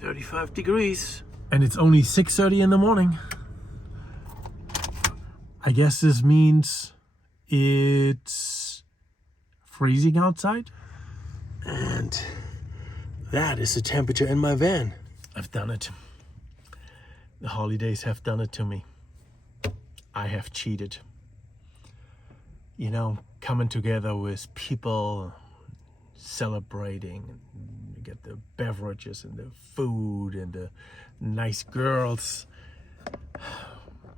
35 degrees. And it's only 6:30 in the morning. I guess this means it's freezing outside. And that is the temperature in my van. I've done it. The holidays have done it to me. I have cheated. You know, coming together with people, celebrating, you get the beverages and the food and the nice girls.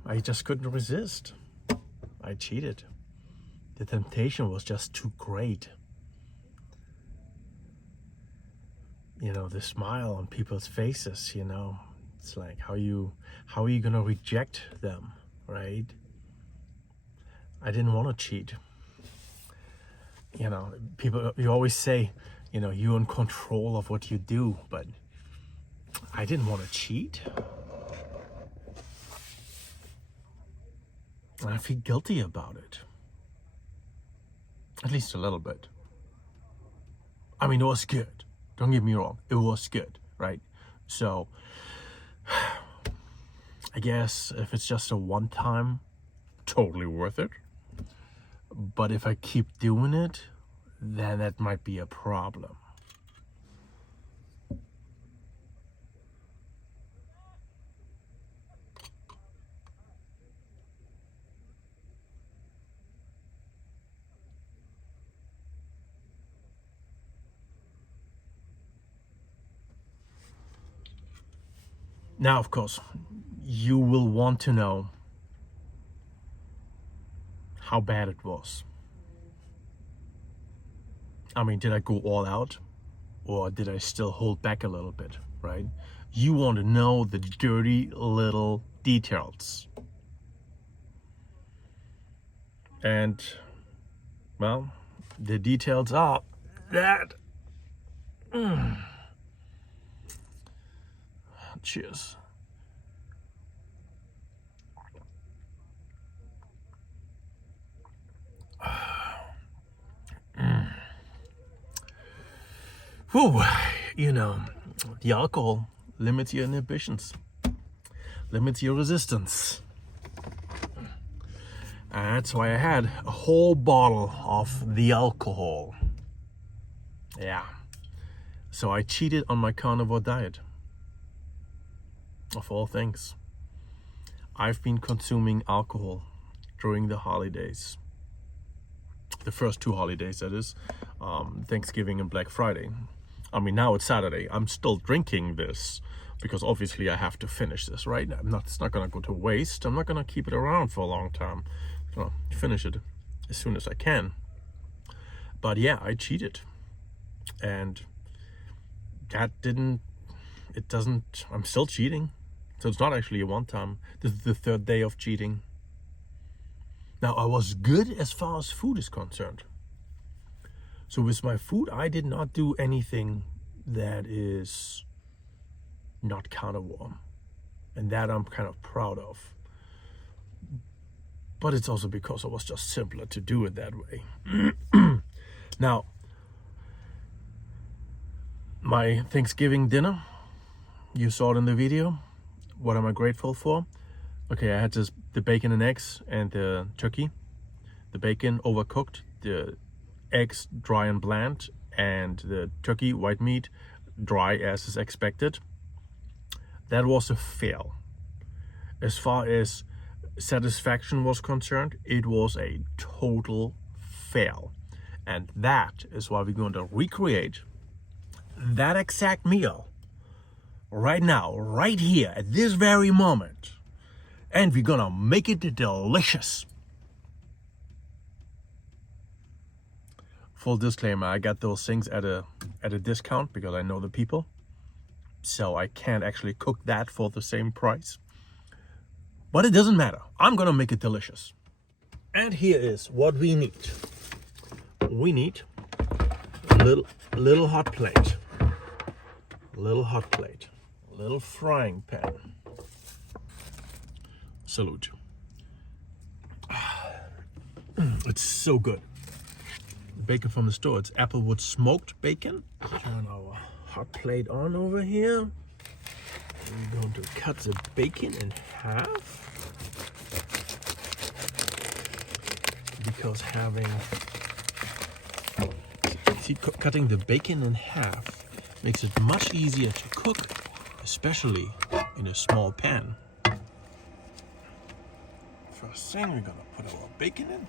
I just couldn't resist. I cheated. The temptation was just too great. You know, the smile on people's faces, you know, it's like, how are you gonna reject them, right? I didn't want to cheat. You know, you always say, you know, you're in control of what you do, but I didn't want to cheat. And I feel guilty about it. At least a little bit. I mean, it was good. Don't get me wrong. It was good, right? So, I guess if it's just a one time, totally worth it. But if I keep doing it, then that might be a problem. Now, of course, you will want to know how bad it was. I mean, did I go all out, or did I still hold back a little bit, right? You want to know the dirty little details. And, well, the details are that. Cheers. Whew, you know, the alcohol limits your inhibitions, limits your resistance. And that's why I had a whole bottle of the alcohol. Yeah. So I cheated on my carnivore diet. Of all things. I've been consuming alcohol during the holidays. The first two holidays, that is, Thanksgiving and Black Friday. I mean, now it's Saturday. I'm still drinking this because obviously I have to finish this, right? It's not going to go to waste. I'm not going to keep it around for a long time. I'm going to finish it as soon as I can. But yeah, I cheated. And I'm still cheating. So it's not actually a one time. This is the third day of cheating. Now, I was good as far as food is concerned. So with my food, I did not do anything that is not carnivore. And that I'm kind of proud of. But it's also because it was just simpler to do it that way. Now, my Thanksgiving dinner, you saw it in the video. What am I grateful for? Okay, I had the bacon and eggs and the turkey. The bacon overcooked, the eggs dry and bland, and the turkey, white meat, dry as is expected. That was a fail. As far as satisfaction was concerned, it was a total fail. And that is why we're going to recreate that exact meal right now, right here, at this very moment. And we're gonna make it delicious. Full disclaimer, I got those things at a discount because I know the people. So I can't actually cook that for the same price. But it doesn't matter. I'm gonna make it delicious. And here is what we need. We need a little hot plate. Little hot plate. Little frying pan. Salute. It's so good. Bacon from the store. It's Applewood smoked bacon. Turn our hot plate on over here. I'm going to cut the bacon in half. Because cutting the bacon in half makes it much easier to cook, especially in a small pan. First thing, we're gonna put our bacon in.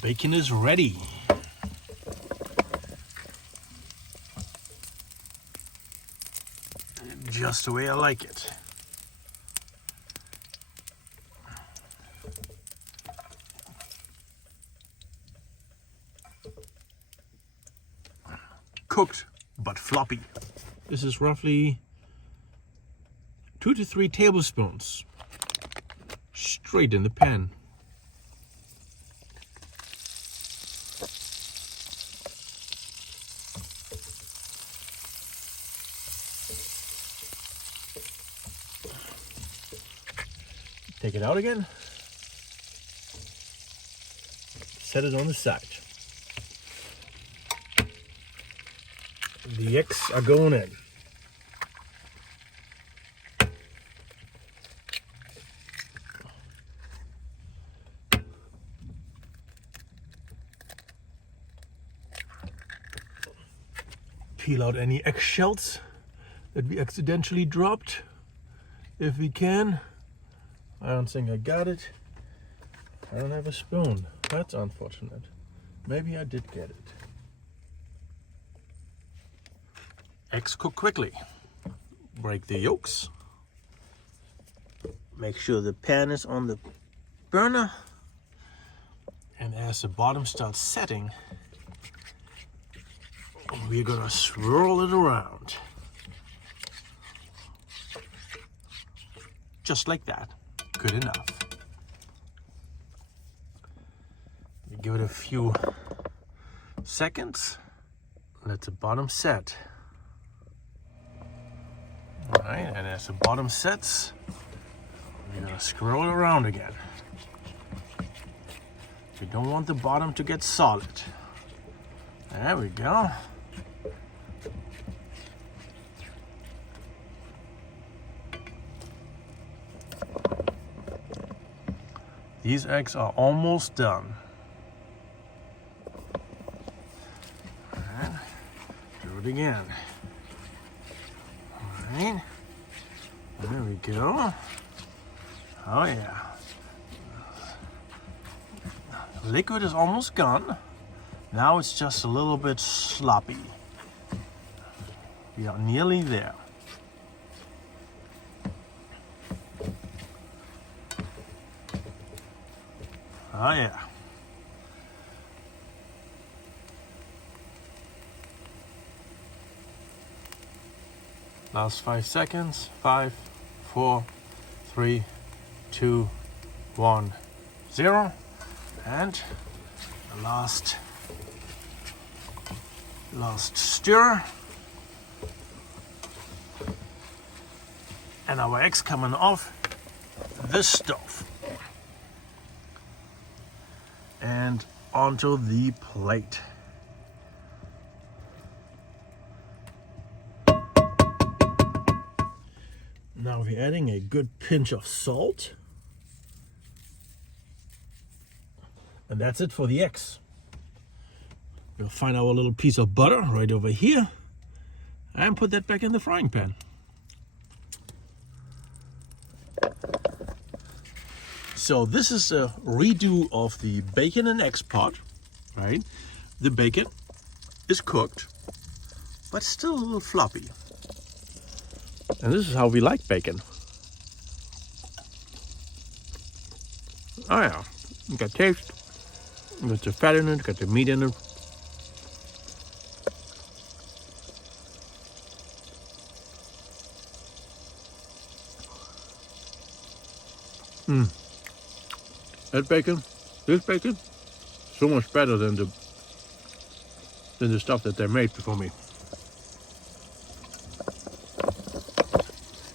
Bacon is ready. Just the way I like it. Cooked but floppy. This is roughly 2 to 3 tablespoons straight in the pan. Take it out again. Set it on the side. The eggs are going in. Peel out any eggshells that we accidentally dropped, if we can. I don't think I got it. I don't have a spoon. That's unfortunate. Maybe I did get it. Eggs cook quickly. Break the yolks. Make sure the pan is on the burner. And as the bottom starts setting, we're gonna swirl it around. Just like that. Good enough. We give it a few seconds. Let the bottom set. All right, and as the bottom sets, we're gonna scroll it around again. We don't want the bottom to get solid. There we go. These eggs are almost done. All right, do it again. All right, there we go. Oh yeah. The liquid is almost gone. Now it's just a little bit sloppy. We are nearly there. Oh yeah. Last 5 seconds. 5, 4, 3, 2, 1, 0. And the last stir. And our eggs coming off the stove. And onto the plate. Now we're adding a good pinch of salt. And that's it for the eggs. We'll find our little piece of butter right over here and put that back in the frying pan. So this is a redo of the bacon and eggs pot, right? The bacon is cooked, but still a little floppy. And this is how we like bacon. Oh yeah, you got taste, got the fat in it, got the meat in it. That bacon, this bacon, so much better than the than the stuff that they made before me.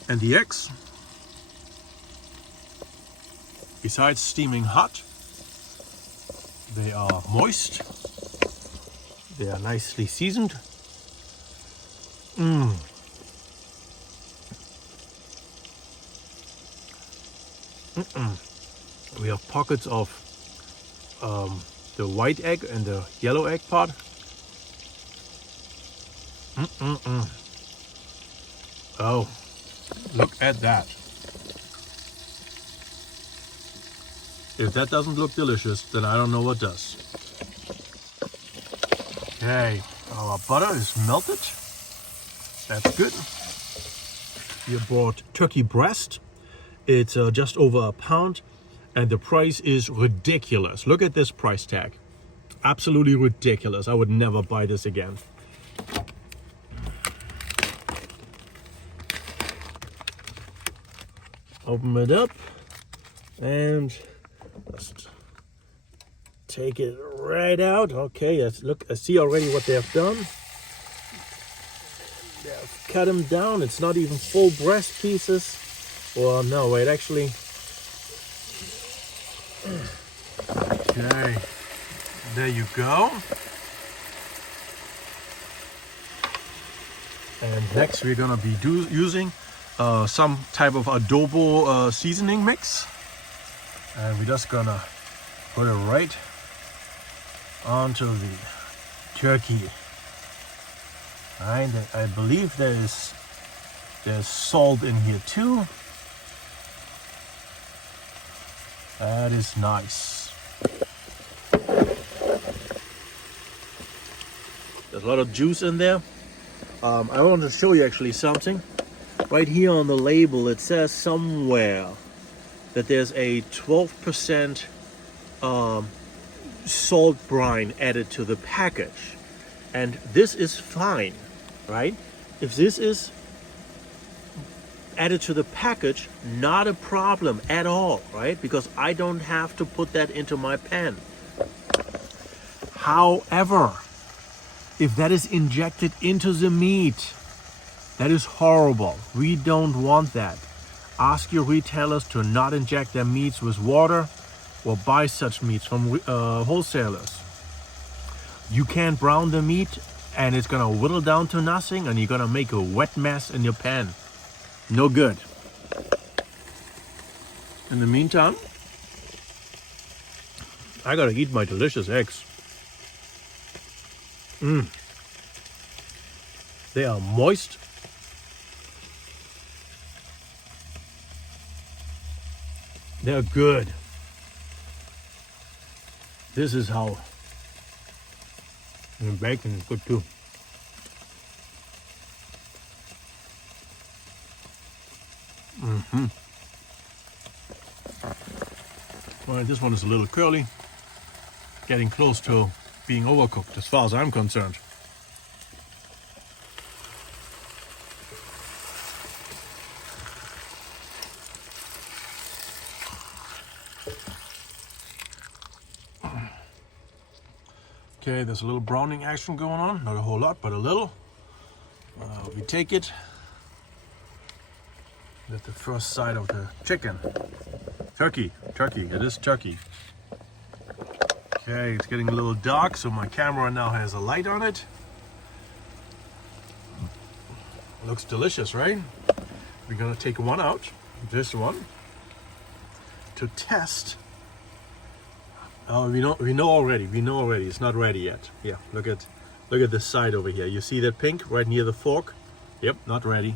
And the eggs, besides steaming hot, they are moist. They are nicely seasoned. We have pockets of the white egg and the yellow egg part. Oh, look at that. If that doesn't look delicious, then I don't know what does. Okay, our butter is melted. That's good. We bought turkey breast. It's just over a pound, and the price is ridiculous. Look at this price tag. Absolutely ridiculous. I would never buy this again. Open it up and just take it right out. Okay, look, I see already what they have done. They have cut them down. It's not even full breast pieces. Well, no, wait, actually. Okay, there you go. And next we're gonna be using some type of adobo seasoning mix. And we're just gonna put it right onto the turkey. Alright, I believe there's salt in here too. That is nice. There's a lot of juice in there. I want to show you actually something. Right here on the label it says somewhere that there's a 12% salt brine added to the package. And this is fine, right? If this is added to the package, not a problem at all, right? Because I don't have to put that into my pan. However, if that is injected into the meat, that is horrible. We don't want that. Ask your retailers to not inject their meats with water or buy such meats from wholesalers. You can't brown the meat and it's gonna whittle down to nothing and you're gonna make a wet mess in your pan. No good. In the meantime, I gotta eat my delicious eggs. They are moist. They're good. This is how. And bacon is good too. Well, this one is a little curly. Getting close to being overcooked as far as I'm concerned. Okay, there's a little browning action going on. Not a whole lot, but a little. We take it. That's the first side of the chicken. Turkey, it is turkey. Okay, it's getting a little dark, so my camera now has a light on it. Looks delicious, right? We're gonna take one out, this one, to test. Oh, we know already. It's not ready yet. Yeah, look at this side over here. You see that pink right near the fork? Yep, not ready.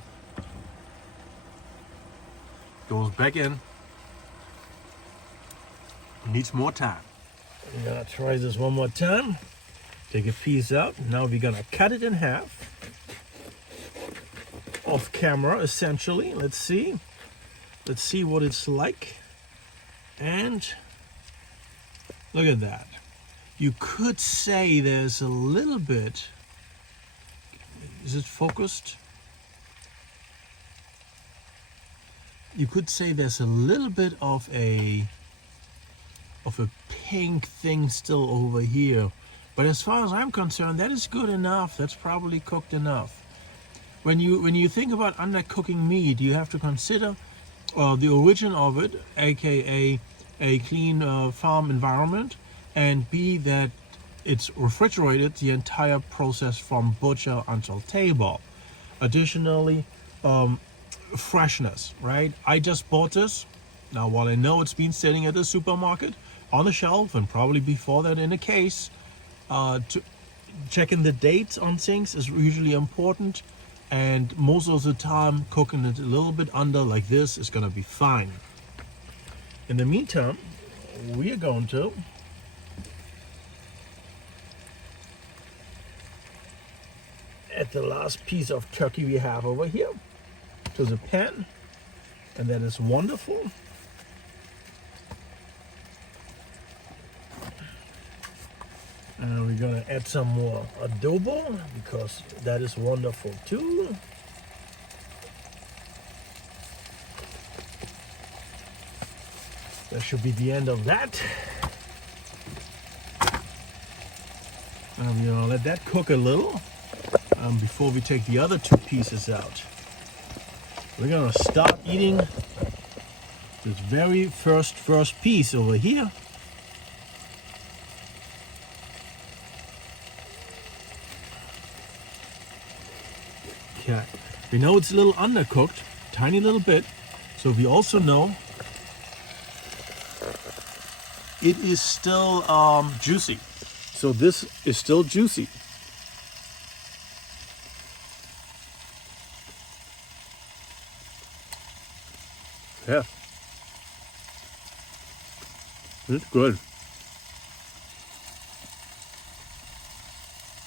Goes back in. Needs more time. We're gonna try this one more time. Take a piece out. Now we're gonna cut it in half. Off camera, essentially. Let's see what it's like. And look at that. You could say there's a little bit. Is it focused? You could say there's a little bit of a pink thing still over here. But as far as I'm concerned, that is good enough. That's probably cooked enough. When you think about undercooking meat, you have to consider the origin of it, aka a clean farm environment, and B, that it's refrigerated the entire process from butcher until table. Additionally, freshness, right? I just bought this. Now, while I know it's been sitting at the supermarket on the shelf and probably before that in a case, checking the dates on things is usually important, and most of the time cooking it a little bit under like this is gonna be fine. In the meantime, we are going to add the last piece of turkey we have over here to the pan, and that is wonderful. And we're gonna add some more adobo because that is wonderful too. That should be the end of that. You know, let that cook a little before we take the other two pieces out. We're gonna start eating this very first piece over here. Okay, we know it's a little undercooked, tiny little bit, so we also know it is still juicy. So this is still juicy. Yeah, it's good.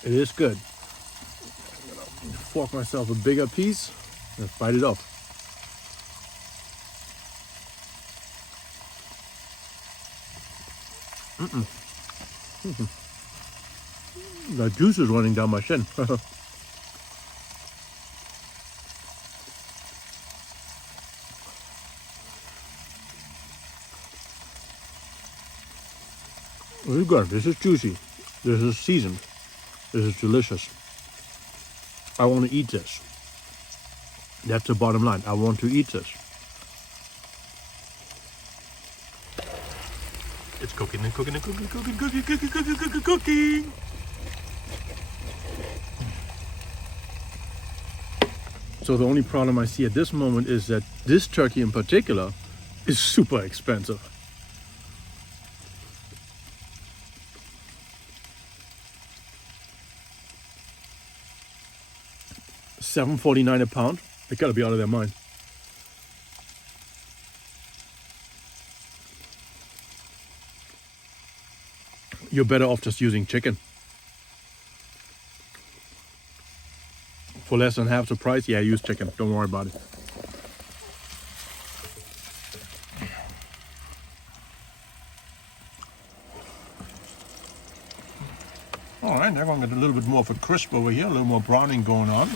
It is good. I'm gonna fork myself a bigger piece and bite it off. The juice is running down my chin. This is good. This is juicy. This is seasoned. This is delicious. I want to eat this. That's the bottom line. I want to eat this. It's cooking and cooking and cooking, cooking, cooking, cooking, cooking, cooking, cooking. So the only problem I see at this moment is that this turkey in particular is super expensive. $7.49 a pound. They gotta be out of their mind. You're better off just using chicken. For less than half the price, yeah, use chicken. Don't worry about it. All right, now I'm gonna get a little bit more of a crisp over here, a little more browning going on.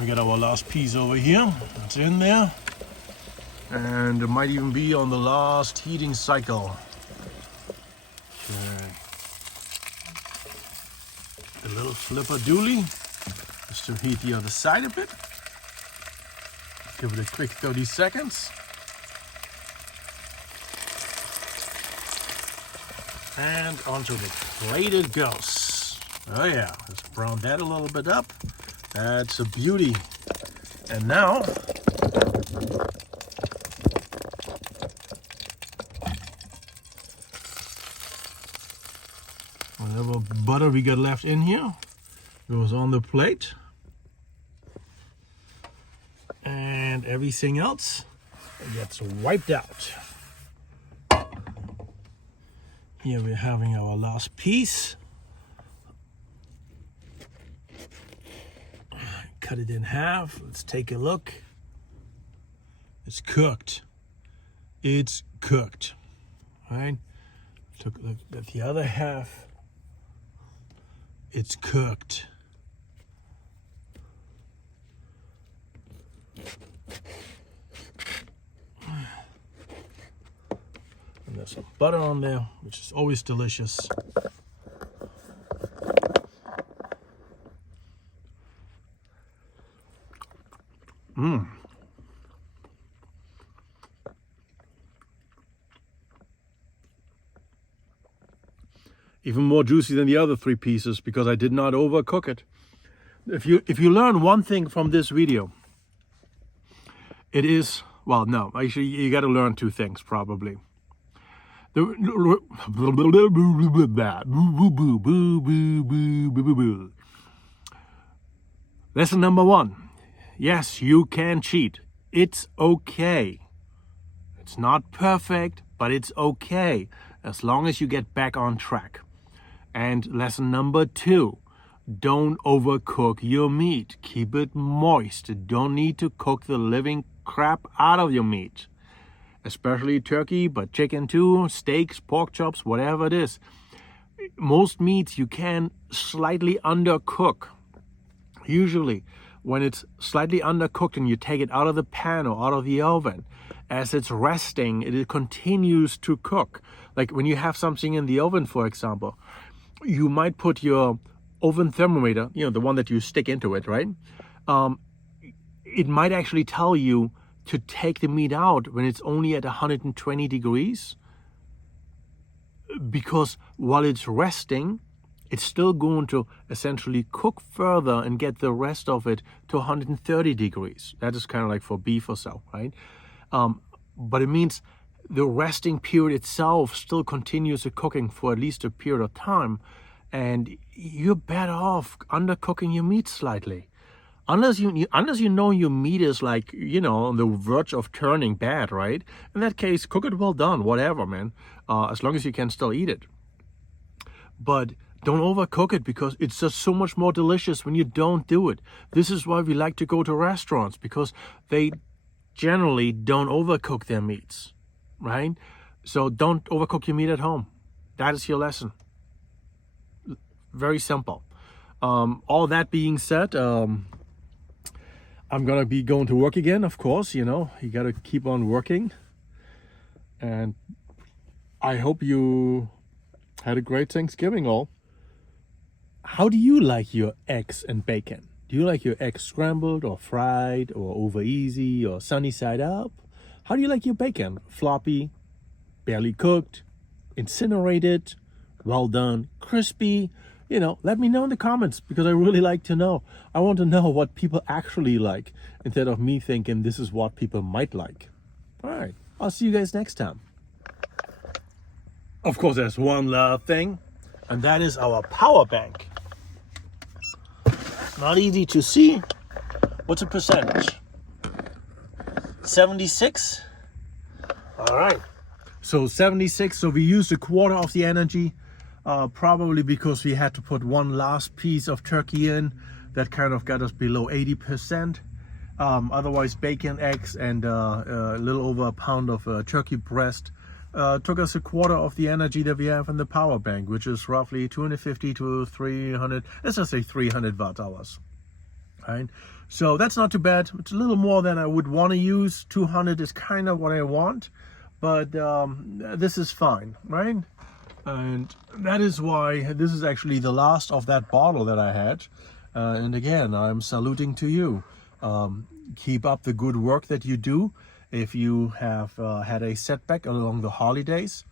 We got our last piece over here. It's in there. And it might even be on the last heating cycle. Okay. A little flipper dually, just to heat the other side a bit. Give it a quick 30 seconds. And onto the plate it goes. Oh yeah, let's brown that a little bit up. That's a beauty. And now, whatever butter we got left in here goes on the plate. And everything else gets wiped out. Here we're having our last piece. Cut it in half. Let's take a look. It's cooked. It's cooked. Right? Took a look at the other half. It's cooked. there's some butter on there, which is always delicious. Even more juicy than the other 3 pieces because I did not overcook it. If you learn one thing from this video, it is, well, no, actually you got to learn 2 things probably. Lesson number 1. Yes, you can cheat. It's okay. It's not perfect, but it's okay as long as you get back on track. And lesson number 2, don't overcook your meat. Keep it moist. You don't need to cook the living crap out of your meat. Especially turkey, but chicken too, steaks, pork chops, whatever it is. Most meats you can slightly undercook. Usually, when it's slightly undercooked and you take it out of the pan or out of the oven, as it's resting, it continues to cook. Like when you have something in the oven, for example, you might put your oven thermometer, the one that you stick into it, right? It might actually tell you to take the meat out when it's only at 120 degrees. Because while it's resting, it's still going to essentially cook further and get the rest of it to 130 degrees. That is kind of like for beef or so, right? But it means the resting period itself still continues the cooking for at least a period of time, and you're better off undercooking your meat slightly. Unless you know your meat is like, on the verge of turning bad, right? In that case, cook it well done, whatever, man. As long as you can still eat it. But don't overcook it because it's just so much more delicious when you don't do it. This is why we like to go to restaurants, because they generally don't overcook their meats, right? So don't overcook your meat at home. That is your lesson. Very simple. All that being said, I'm gonna be going to work again, of course. You gotta keep on working. And I hope you had a great Thanksgiving all. How do you like your eggs and bacon? Do you like your eggs scrambled or fried or over easy or sunny side up? How do you like your bacon? Floppy, barely cooked, incinerated, well done, crispy? Let me know in the comments because I really like to know. I want to know what people actually like instead of me thinking this is what people might like. All right, I'll see you guys next time. Of course, there's one last thing, and that is our power bank. Not easy to see. What's the percentage? 76? All right. So 76, so we used a quarter of the energy, probably because we had to put one last piece of turkey in. That kind of got us below 80%. Otherwise, bacon, eggs, and a little over a pound of turkey breast took us a quarter of the energy that we have in the power bank, which is roughly 250 to 300, let's just say 300 watt hours. Right? So that's not too bad. It's a little more than I would want to use. 200 is kind of what I want, but this is fine, right? And that is why this is actually the last of that bottle that I had. And again, I'm saluting to you. Keep up the good work that you do. If you have had a setback along the holidays,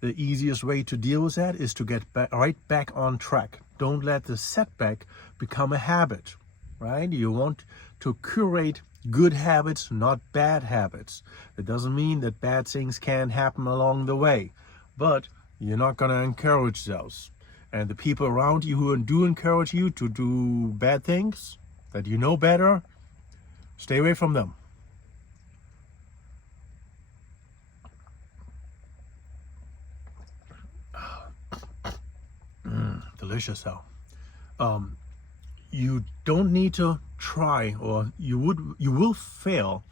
the easiest way to deal with that is to get right back on track. Don't let the setback become a habit, right? You want to curate good habits, not bad habits. It doesn't mean that bad things can't happen along the way, but you're not going to encourage those. And the people around you who do encourage you to do bad things that you know better, stay away from them. Delicious though. You don't need to try, or you will fail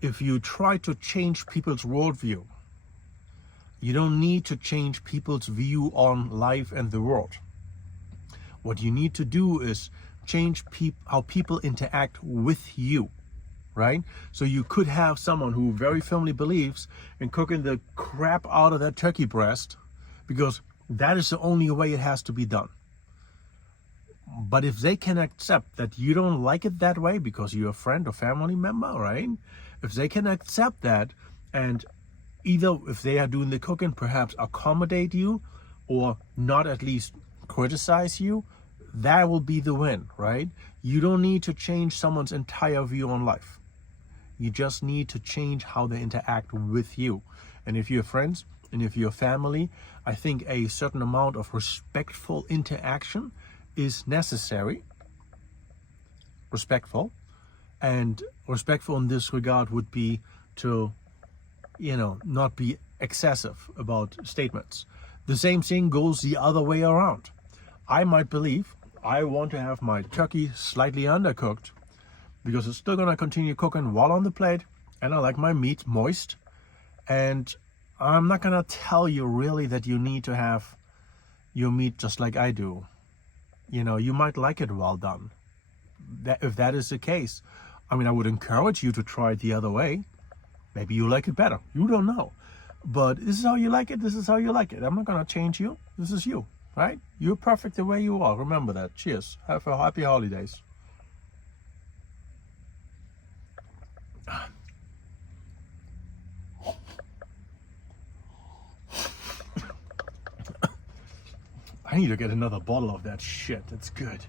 if you try to change people's worldview. You don't need to change people's view on life and the world. What you need to do is change how people interact with you. right? So you could have someone who very firmly believes in cooking the crap out of that turkey breast because that is the only way it has to be done. But if they can accept that you don't like it that way because you're a friend or family member, right? If they can accept that, and either if they are doing the cooking, perhaps accommodate you or not at least criticize you, that will be the win, right? You don't need to change someone's entire view on life. You just need to change how they interact with you. And if you're friends and if you're family, I think a certain amount of respectful interaction is necessary. Respectful. And respectful in this regard would be to, not be excessive about statements. The same thing goes the other way around. I might believe I want to have my turkey slightly undercooked because it's still gonna continue cooking while on the plate, and I like my meat moist. And I'm not gonna tell you really that you need to have your meat just like I do. You might like it well done. If that is the case, I would encourage you to try it the other way. Maybe you like it better. You don't know. But this is how you like it. This is how you like it. I'm not going to change you. This is you, right? You're perfect the way you are. Remember that. Cheers. Have a happy holidays. I need to get another bottle of that shit. It's good.